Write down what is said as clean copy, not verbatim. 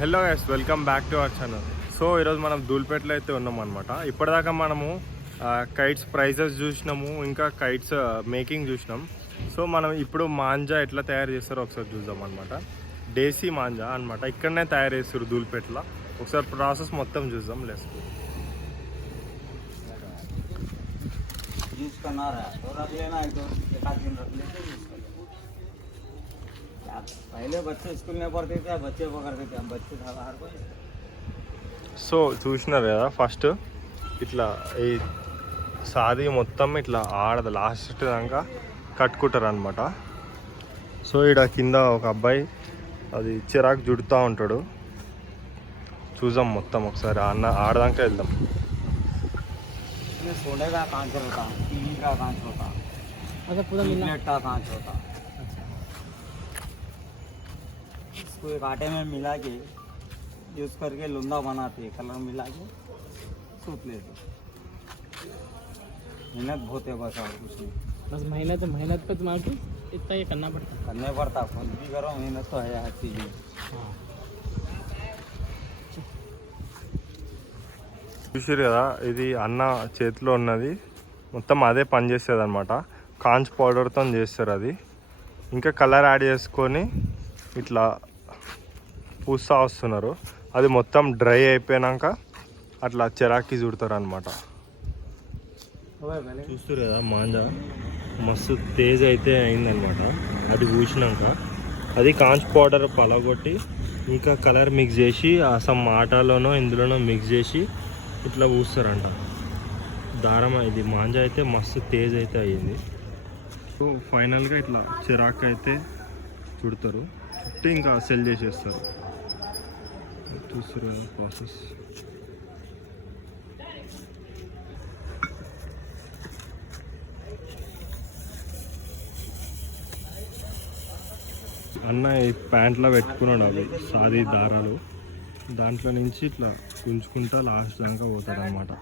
Hello guys, welcome back to our channel. So ఈరోజు మనం ధూల్పేటలో అయితే ఉన్నాం అనమాట. ఇప్పటిదాకా మనము కైట్స్ ప్రైజెస్ చూసినాము, ఇంకా కైట్స్ మేకింగ్ చూసినాం. సో మనం ఇప్పుడు మాంజా ఎట్లా తయారు చేస్తారో ఒకసారి చూద్దాం అనమాట. దేశీ మాంజా అనమాట, ఇక్కడనే తయారు చేస్తారు ధూల్పేటలో. ఒకసారి ప్రాసెస్ మొత్తం చూద్దాం. లెస్ पहले बच्चे स्कूल में पढ़ते थे, बच्चे पकड़ते थे, हम बच्चे हर कोई. సో చూసినారు కదా, ఫస్ట్ ఇట్లా ఈ సాది మొత్తం ఇట్లా ఆడదు లాస్ట్ దాకా కట్టుకుంటారు అనమాట. సో ఇక్కడ కింద ఒక అబ్బాయి అది చిరాకు జుడుతూ ఉంటాడు. చూద్దాం మొత్తం ఒకసారి ఆడదాకా వెళ్దాం. सोने का कांच होता, टीवी का कांच होता, अच्छा पूरा प्लेट का कांच होता. इसको एक आटे में मिला के यूज करके लुंदा बनाते, कलर मिला के सूत लेते. मेहनत बहुत है बस, और कुछ नहीं. बस मेहनत पे तुम्हारे इतना ये करना पड़ता खुद भी करो, मेहनत तो है हर चीज़ में. చూసారు కదా, ఇది అన్న చేతిలో ఉన్నది మొత్తం అదే పని చేస్తుంది అనమాట. కాంచ్ పౌడర్తో చేస్తారు అది. ఇంకా కలర్ యాడ్ చేసుకొని ఇట్లా పూస్తా వస్తున్నారు. అది మొత్తం డ్రై అయిపోయాక అట్లా చెరాకి చుడతారు అనమాట. చూస్తారు కదా, మాంజా మస్తు తేజ్ అయితే అయిందనమాట. అది పూసినాక అది కాంచ్ పౌడర్ పలగొట్టి ఇంకా కలర్ మిక్స్ చేసి సమ్ ఆటాలోనో ఇందులోనో మిక్స్ చేసి ఇట్లా పూస్తారంట. దారం ఇది మాంజా అయితే మస్తు తేజ్ అయితే అయ్యింది. సో ఫైనల్గా ఇట్లా చిరాకు అయితే చుడతారు, చుట్టి ఇంకా సెల్ చేసేస్తారు. చూస్తారు కదా ప్రాసెస్. అన్న ఈ ప్యాంట్లో పెట్టుకున్నాడు అవి సాది దారాలు, దాంట్లో నుంచి ఇట్లా ఉంచుకుంటా లాస్ట్ దాకా పోతాడు అనమాట.